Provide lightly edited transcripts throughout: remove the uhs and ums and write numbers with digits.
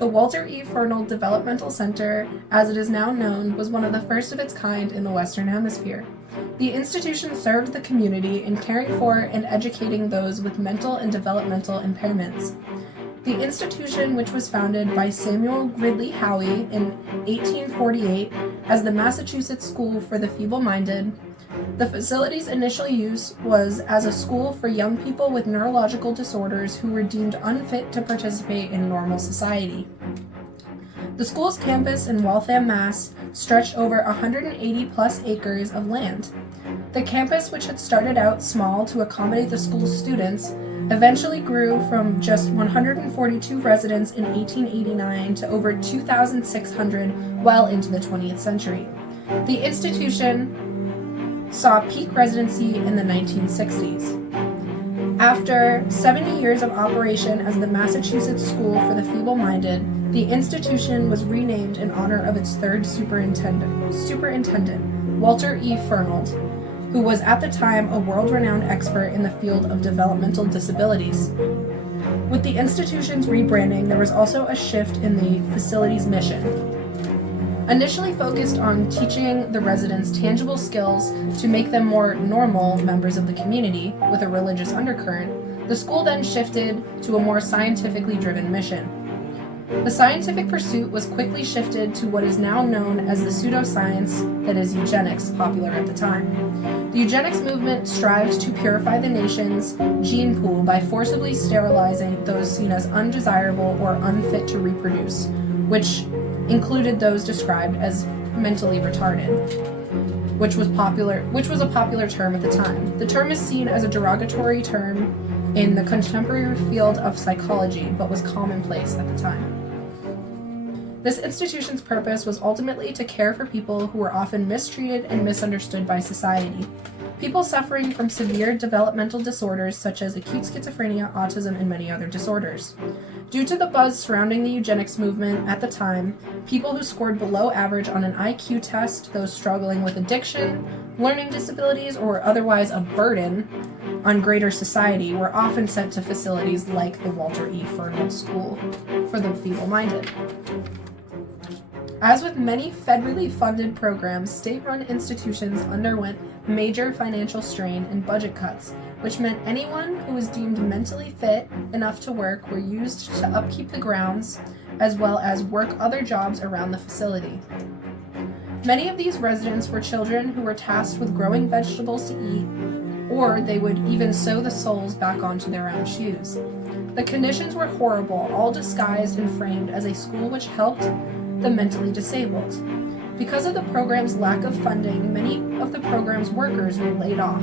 The Walter E. Fernald Developmental Center, as it is now known, was one of the first of its kind in the Western Hemisphere. The institution served the community in caring for and educating those with mental and developmental impairments. The institution, which was founded by Samuel Gridley Howey in 1848 as the Massachusetts School for the Feeble-Minded, the facility's initial use was as a school for young people with neurological disorders who were deemed unfit to participate in normal society. The school's campus in Waltham, Mass. Stretched over 180-plus acres of land. The campus, which had started out small to accommodate the school's students, eventually grew from just 142 residents in 1889 to over 2,600 well into the 20th century. The institution saw peak residency in the 1960s. After 70 years of operation as the Massachusetts School for the Feeble-Minded, the institution was renamed in honor of its third superintendent, Walter E. Fernald, who was at the time a world-renowned expert in the field of developmental disabilities. With the institution's rebranding, there was also a shift in the facility's mission. Initially focused on teaching the residents tangible skills to make them more normal members of the community with a religious undercurrent, the school then shifted to a more scientifically driven mission. The scientific pursuit was quickly shifted to what is now known as the pseudoscience that is eugenics, popular at the time. The eugenics movement strived to purify the nation's gene pool by forcibly sterilizing those seen as undesirable or unfit to reproduce, which included those described as mentally retarded, which was a popular term at the time. The term is seen as a derogatory term in the contemporary field of psychology, but was commonplace at the time. This institution's purpose was ultimately to care for people who were often mistreated and misunderstood by society. People suffering from severe developmental disorders such as acute schizophrenia, autism, and many other disorders. Due to the buzz surrounding the eugenics movement at the time, people who scored below average on an IQ test, those struggling with addiction, learning disabilities, or otherwise a burden on greater society were often sent to facilities like the Walter E. Fernald School for the Feeble-Minded. As with many federally funded programs, state-run institutions underwent major financial strain and budget cuts, which meant anyone who was deemed mentally fit enough to work were used to upkeep the grounds, as well as work other jobs around the facility. Many of these residents were children who were tasked with growing vegetables to eat, or they would even sew the soles back onto their own shoes. The conditions were horrible, all disguised and framed as a school which helped the mentally disabled. Because of the program's lack of funding, many of the program's workers were laid off.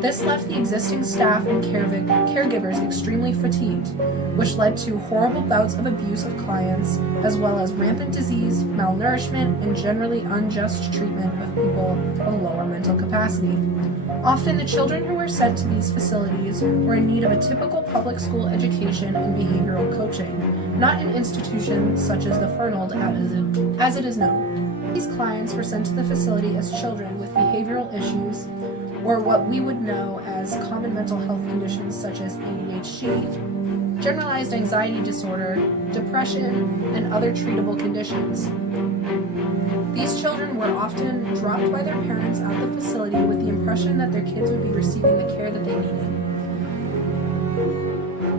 This left the existing staff and caregivers extremely fatigued, which led to horrible bouts of abuse of clients, as well as rampant disease, malnourishment, and generally unjust treatment of people of lower mental capacity. Often the children who were sent to these facilities were in need of a typical public school education and behavioral coaching, not an institution such as the Fernald as it is known. These clients were sent to the facility as children with behavioral issues, or what we would know as common mental health conditions such as ADHD, generalized anxiety disorder, depression, and other treatable conditions. These children were often dropped by their parents at the facility with the impression that their kids would be receiving the care that they needed.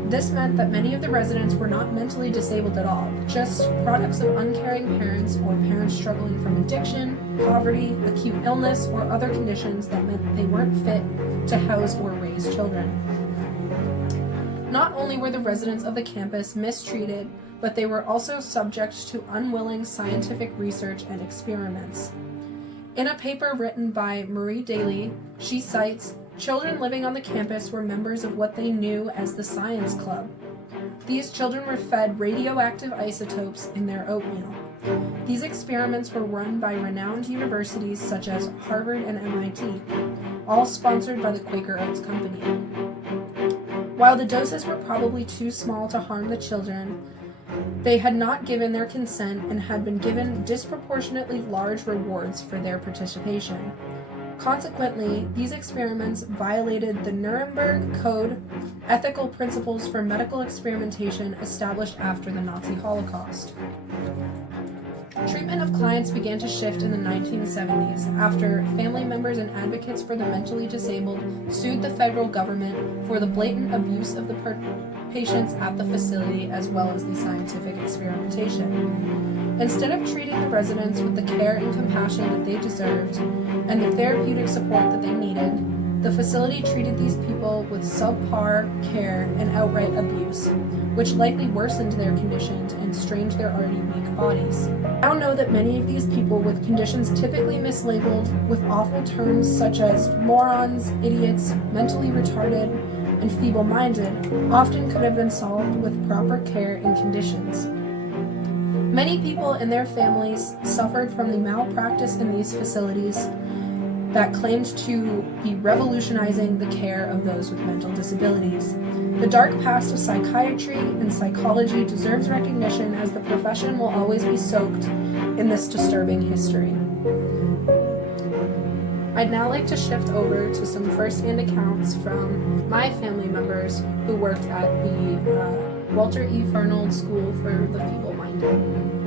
This meant that many of the residents were not mentally disabled at all, just products of uncaring parents or parents struggling from addiction, poverty, acute illness, or other conditions that meant they weren't fit to house or raise children. Not only were the residents of the campus mistreated, but they were also subject to unwilling scientific research and experiments. In a paper written by Marie Daly, she cites, "Children living on the campus were members of what they knew as the Science Club. These children were fed radioactive isotopes in their oatmeal. These experiments were run by renowned universities such as Harvard and MIT, all sponsored by the Quaker Oats Company. While the doses were probably too small to harm the children, they had not given their consent and had been given disproportionately large rewards for their participation. Consequently, these experiments violated the Nuremberg Code, ethical principles for medical experimentation established after the Nazi Holocaust. Treatment of clients began to shift in the 1970s after family members and advocates for the mentally disabled sued the federal government for the blatant abuse of the patients at the facility as well as the scientific experimentation. Instead of treating the residents with the care and compassion that they deserved and the therapeutic support that they needed, the facility treated these people with subpar care and outright abuse, which likely worsened their conditions and strained their already weak bodies. I now know that many of these people with conditions typically mislabeled with awful terms such as morons, idiots, mentally retarded, and feeble-minded often could have been solved with proper care and conditions. Many people and their families suffered from the malpractice in these facilities that claimed to be revolutionizing the care of those with mental disabilities. The dark past of psychiatry and psychology deserves recognition, as the profession will always be soaked in this disturbing history. I'd now like to shift over to some first-hand accounts from my family members who worked at the Walter E. Fernald School for the Feeble-Minded.